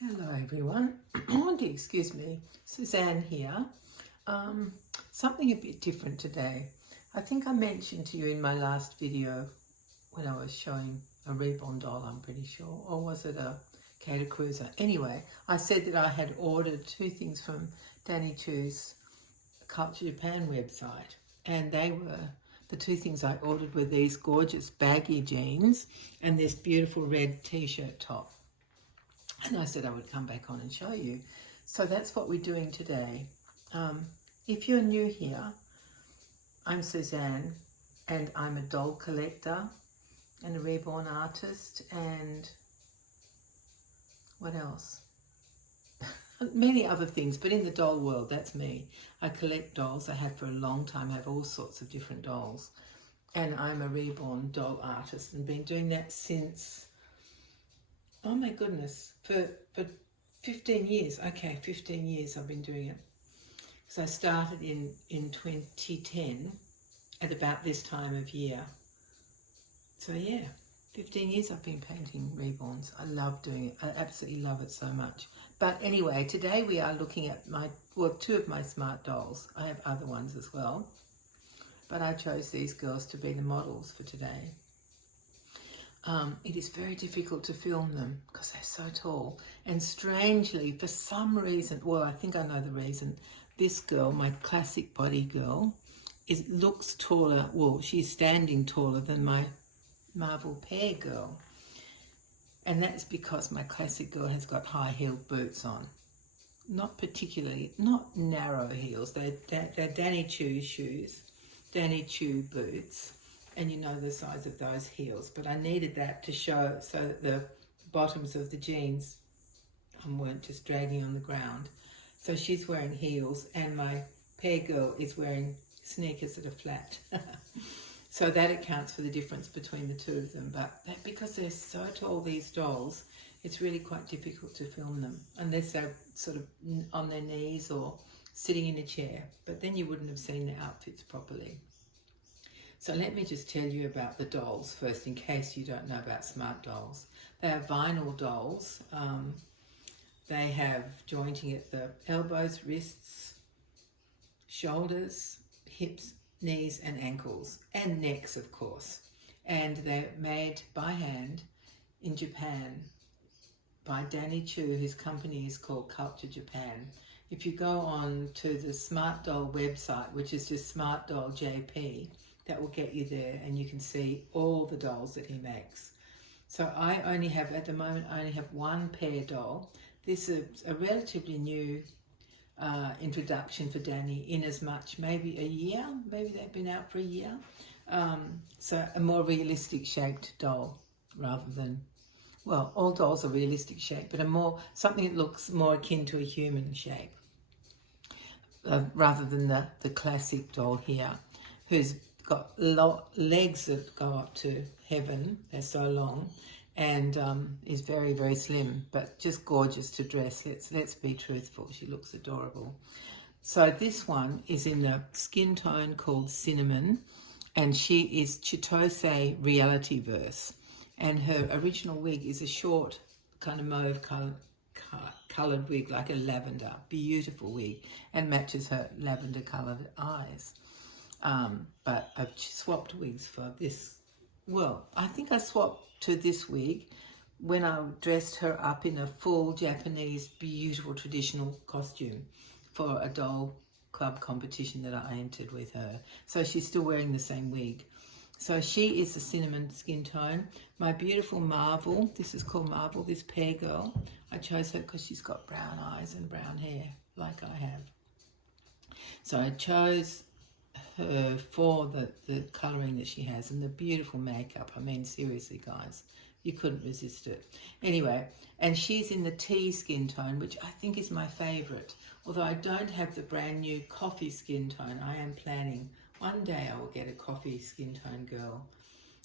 Hello everyone, oh dear, excuse me, Suzanne here. Something a bit different today. I think I mentioned to you in my last video when I was showing a reborn doll, I'm pretty sure, or was it a Cater Cruiser? Anyway, I said that I had ordered two things from Danny Choo's Culture Japan website, and the two things I ordered were these gorgeous baggy jeans and this beautiful red t-shirt top. And I said I would come back on and show you. So that's what we're doing today. If you're new here, I'm Suzanne and I'm a doll collector and a reborn artist and what else? Many other things, but in the doll world, that's me. I collect dolls. I have for a long time. I have all sorts of different dolls. And I'm a reborn doll artist and been doing that since, oh my goodness, for 15 years. Okay, 15 years I've been doing it. So I started in 2010 at about this time of year. So yeah, 15 years I've been painting reborns. I love doing it. I absolutely love it so much. But anyway, today we are looking at two of my smart dolls. I have other ones as well. But I chose these girls to be the models for today. It is very difficult to film them because they're so tall. And strangely, for some reason, well, I think I know the reason, this girl, my classic body girl, looks taller. Well, she's standing taller than my Marvel Pear girl. And that's because my classic girl has got high-heeled boots on. Not narrow heels. They're Danny Choo shoes, Danny Choo boots. And you know the size of those heels, but I needed that to show so that the bottoms of the jeans weren't just dragging on the ground. So she's wearing heels and my Pear girl is wearing sneakers that are flat. So that accounts for the difference between the two of them. But because they're so tall, these dolls, it's really quite difficult to film them unless they're sort of on their knees or sitting in a chair. But then you wouldn't have seen their outfits properly. So let me just tell you about the dolls first, in case you don't know about smart dolls. They are vinyl dolls. They have jointing at the elbows, wrists, shoulders, hips, knees and ankles, and necks, of course. And they're made by hand in Japan by Danny Choo, whose company is called Culture Japan. If you go on to the Smart Doll website, which is just Smart Doll JP, that will get you there and you can see all the dolls that he makes. So I only have, at the moment, I only have one Pear doll. This is a relatively new introduction for Danny, in as much maybe a year, maybe they've been out for a year. So a more realistic shaped doll rather than, well, all dolls are realistic shape, but something that looks more akin to a human shape rather than the classic doll here, who's got legs that go up to heaven. They're so long, and is very, very slim, but just gorgeous to dress. Let's be truthful. She looks adorable. So this one is in the skin tone called Cinnamon, and she is Chiltose Realityverse, and her original wig is a short kind of mauve coloured wig, like a lavender, beautiful wig, and matches her lavender coloured eyes. But I've swapped wigs for this. Well, I think I swapped to this wig when I dressed her up in a full Japanese, beautiful traditional costume for a doll club competition that I entered with her. So she's still wearing the same wig. So she is the cinnamon skin tone. My beautiful Marvel, this is called Marvel, this Pear girl. I chose her because she's got brown eyes and brown hair, like I have. So I chose her for the colouring that she has and the beautiful makeup. I mean, seriously, guys, you couldn't resist it. Anyway, and she's in the tea skin tone, which I think is my favourite. Although I don't have the brand new coffee skin tone, I am planning one day I will get a coffee skin tone girl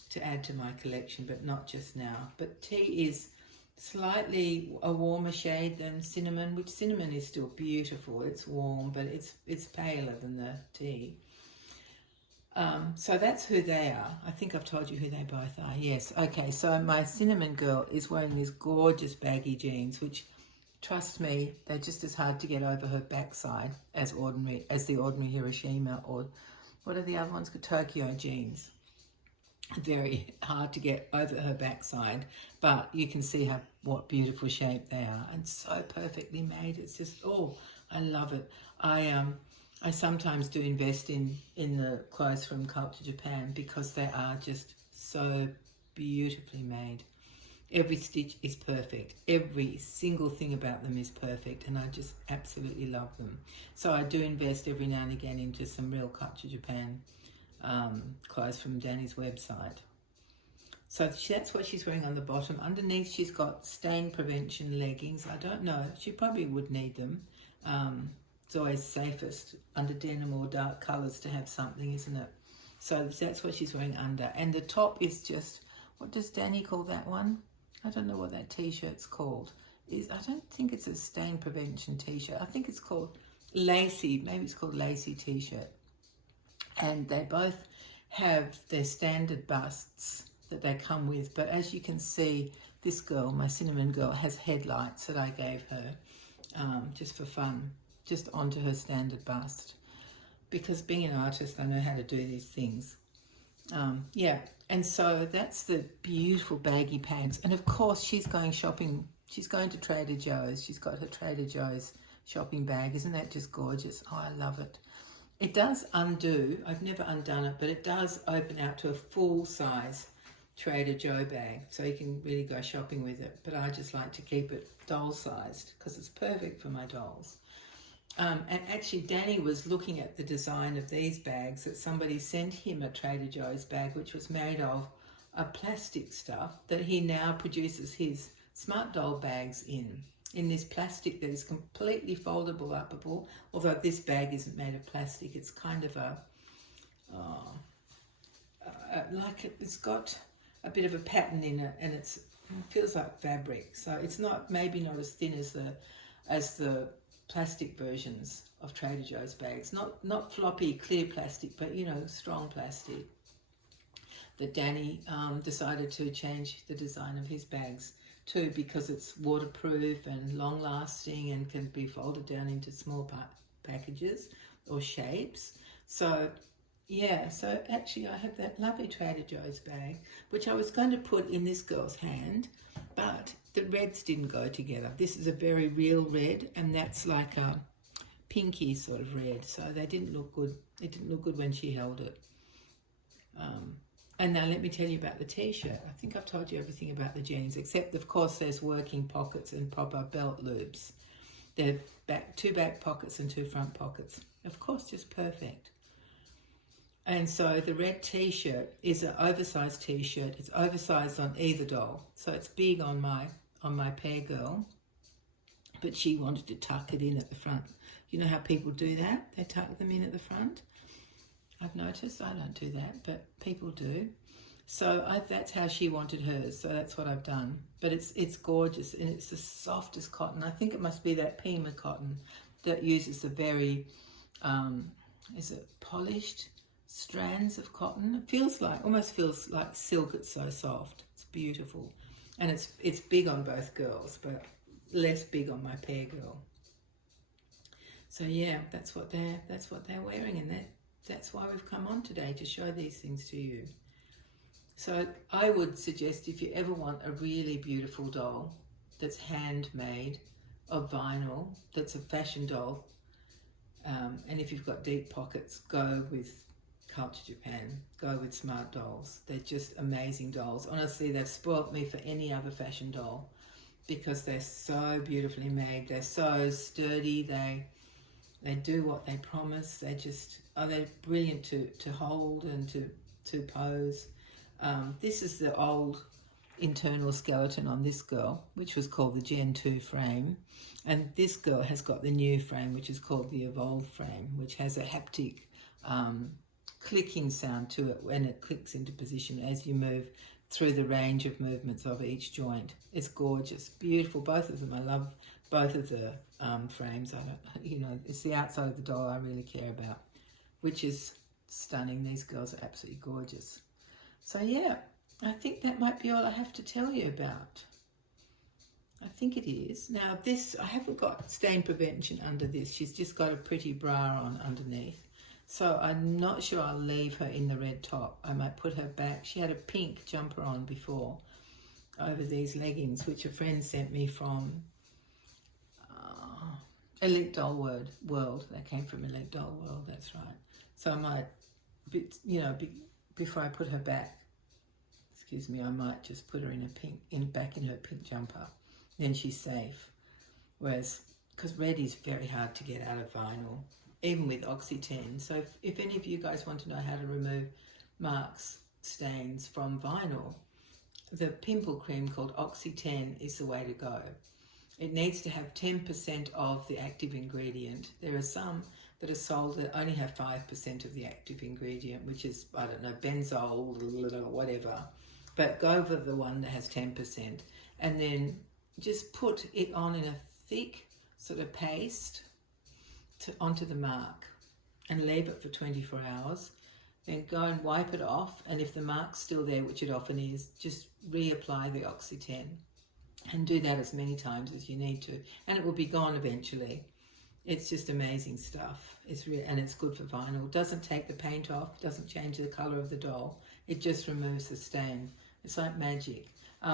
to add to my collection, but not just now. But tea is slightly a warmer shade than cinnamon, which cinnamon is still beautiful. It's warm, but it's paler than the tea. So that's who they are. I think I've told you who they both are. Yes. Okay. So my cinnamon girl is wearing these gorgeous baggy jeans, which Trust me, they're just as hard to get over her backside as the ordinary Hiroshima, or what are the other ones? Tokyo jeans. Very hard to get over her backside, but you can see what beautiful shape they are, and so perfectly made. It's just, oh, I love it. I sometimes do invest in the clothes from Culture Japan because they are just so beautifully made. Every stitch is perfect. Every single thing about them is perfect, and I just absolutely love them. So I do invest every now and again into some real Culture Japan clothes from Danny's website. So that's what she's wearing on the bottom. Underneath, she's got stain prevention leggings. I don't know. She probably would need them. It's always safest under denim or dark colours to have something, isn't it? So that's what she's wearing under. And the top is just, what does Danny call that one? I don't know what that t-shirt's called. I don't think it's a stain prevention t-shirt. I think it's called lacy. Maybe it's called lacy t-shirt. And they both have their standard busts that they come with. But as you can see, this girl, my cinnamon girl, has headlights that I gave her just for fun, just onto her standard bust. Because being an artist, I know how to do these things. Yeah, and so that's the beautiful baggy pants. And of course, she's going shopping. She's going to Trader Joe's. She's got her Trader Joe's shopping bag. Isn't that just gorgeous? Oh, I love it. It does undo. I've never undone it, but it does open out to a full-size Trader Joe bag. So you can really go shopping with it. But I just like to keep it doll-sized because it's perfect for my dolls. And actually, Danny was looking at the design of these bags that somebody sent him a Trader Joe's bag, which was made of a plastic stuff that he now produces his smart doll bags in this plastic that is completely foldable, uppable. Although this bag isn't made of plastic, it's kind of it's got a bit of a pattern in it, and it feels like fabric. So it's maybe not as thin as the plastic versions of Trader Joe's bags. Not floppy, clear plastic, but, you know, strong plastic. That Danny decided to change the design of his bags too, because it's waterproof and long-lasting and can be folded down into small packages or shapes. So, yeah, so actually I have that lovely Trader Joe's bag, which I was going to put in this girl's hand, but the reds didn't go together. This is a very real red, and that's like a pinky sort of red, so they didn't look good. It didn't look good when she held it. And now let me tell you about the t-shirt. I think I've told you everything about the jeans, except of course there's working pockets and proper belt loops. They're two back pockets and two front pockets. Of course, just perfect. And so the red t-shirt is an oversized t-shirt. It's oversized on either doll. So it's big on my pear girl, but she wanted to tuck it in at the front. You know how people do that? They tuck them in at the front. I've noticed. I don't do that, but people do. So that's how she wanted hers. So that's what I've done. But it's gorgeous, and it's the softest cotton. I think it must be that Pima cotton that uses the very, is it polished strands of cotton? It almost feels like silk. It's so soft. It's beautiful, and it's big on both girls, but less big on my pear girl. So yeah, that's what they're wearing, and that's why we've come on today, to show these things to you. So I would suggest, if you ever want a really beautiful doll that's handmade of vinyl, that's a fashion doll, and if you've got deep pockets, go with Culture Japan. Go with Smart Dolls. They're just amazing dolls. Honestly, they've spoilt me for any other fashion doll because they're so beautifully made. They're so sturdy. They do what they promise. They're brilliant to hold and to pose. This is the old internal skeleton on this girl, which was called the Gen 2 frame. And this girl has got the new frame, which is called the Evolved frame, which has a haptic clicking sound to it when it clicks into position as you move through the range of movements of each joint. It's gorgeous, beautiful. Both of them, I love both of the frames. It's the outside of the doll I really care about, which is stunning. These girls are absolutely gorgeous. So yeah, I think that might be all I have to tell you about I think it is. Now this, I haven't got stain prevention under this. She's just got a pretty bra on underneath. So I'm not sure I'll leave her in the red top. I might put her back. She had a pink jumper on before over these leggings, which a friend sent me from Elite Doll World. They came from Elite Doll World, that's right. So I might, before I put her back, excuse me, I might just put her in a pink, back in her pink jumper. Then she's safe. Whereas, because red is very hard to get out of vinyl, even with Oxy-10. So if any of you guys want to know how to remove marks, stains from vinyl, the pimple cream called Oxy-10 is the way to go. It needs to have 10% of the active ingredient. There are some that are sold that only have 5% of the active ingredient, which is, I don't know, benzol, whatever. But go for the one that has 10%. And then just put it on in a thick sort of paste onto the mark and leave it for 24 hours. Then go and wipe it off. And if the mark's still there, which it often is, just reapply the Oxy-10. And do that as many times as you need to. And it will be gone eventually. It's just amazing stuff. It's real, and it's good for vinyl. Doesn't take the paint off, doesn't change the colour of the doll. It just removes the stain. It's like magic.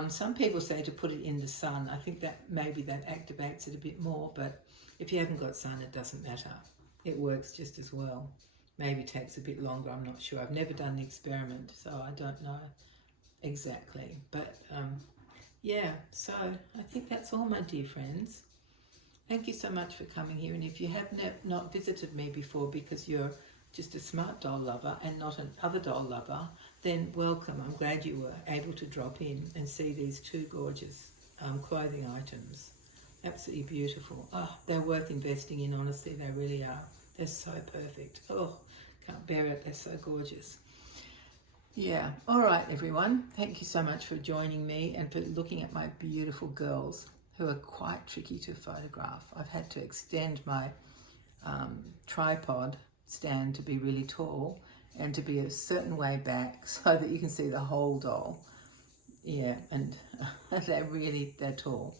Some people say to put it in the sun. I think that maybe that activates it a bit more, but if you haven't got sun, it doesn't matter. It works just as well. Maybe takes a bit longer, I'm not sure. I've never done the experiment, so I don't know exactly. But yeah, so I think that's all, my dear friends. Thank you so much for coming here. And if you have not visited me before because you're just a smart doll lover and not an other doll lover, then welcome. I'm glad you were able to drop in and see these two gorgeous clothing items. Absolutely beautiful. Oh, they're worth investing in, honestly. They really are. They're so perfect. Oh, can't bear it. They're so gorgeous. Yeah. All right, everyone. Thank you so much for joining me and for looking at my beautiful girls who are quite tricky to photograph. I've had to extend my tripod stand to be really tall and to be a certain way back so that you can see the whole doll. Yeah, and they're tall.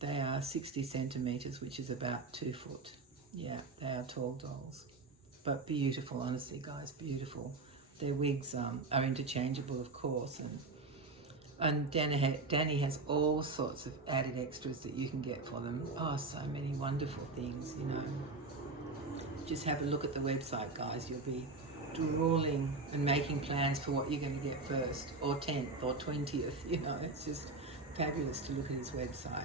They are 60 centimeters, which is about 2 foot. Yeah, they are tall dolls, but beautiful, honestly, guys, beautiful. Their wigs are interchangeable, of course, and Danny has all sorts of added extras that you can get for them. Oh, so many wonderful things, you know. Just have a look at the website, guys. You'll be drooling and making plans for what you're going to get first, or 10th, or 20th, you know. It's just fabulous to look at his website.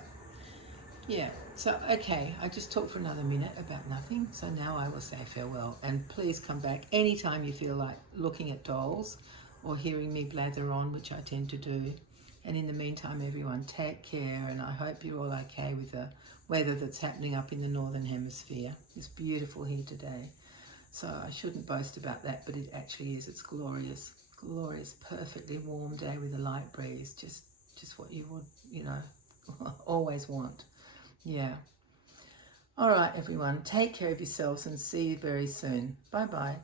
Yeah, so, okay, I just talked for another minute about nothing, so now I will say farewell. And please come back anytime you feel like looking at dolls or hearing me blather on, which I tend to do. And in the meantime, everyone, take care, and I hope you're all okay with the weather that's happening up in the Northern Hemisphere. It's beautiful here today. So I shouldn't boast about that, but it actually is. It's glorious, glorious, perfectly warm day with a light breeze, just what you would, you know, always want. Yeah. All right, everyone. Take care of yourselves and see you very soon. Bye-bye.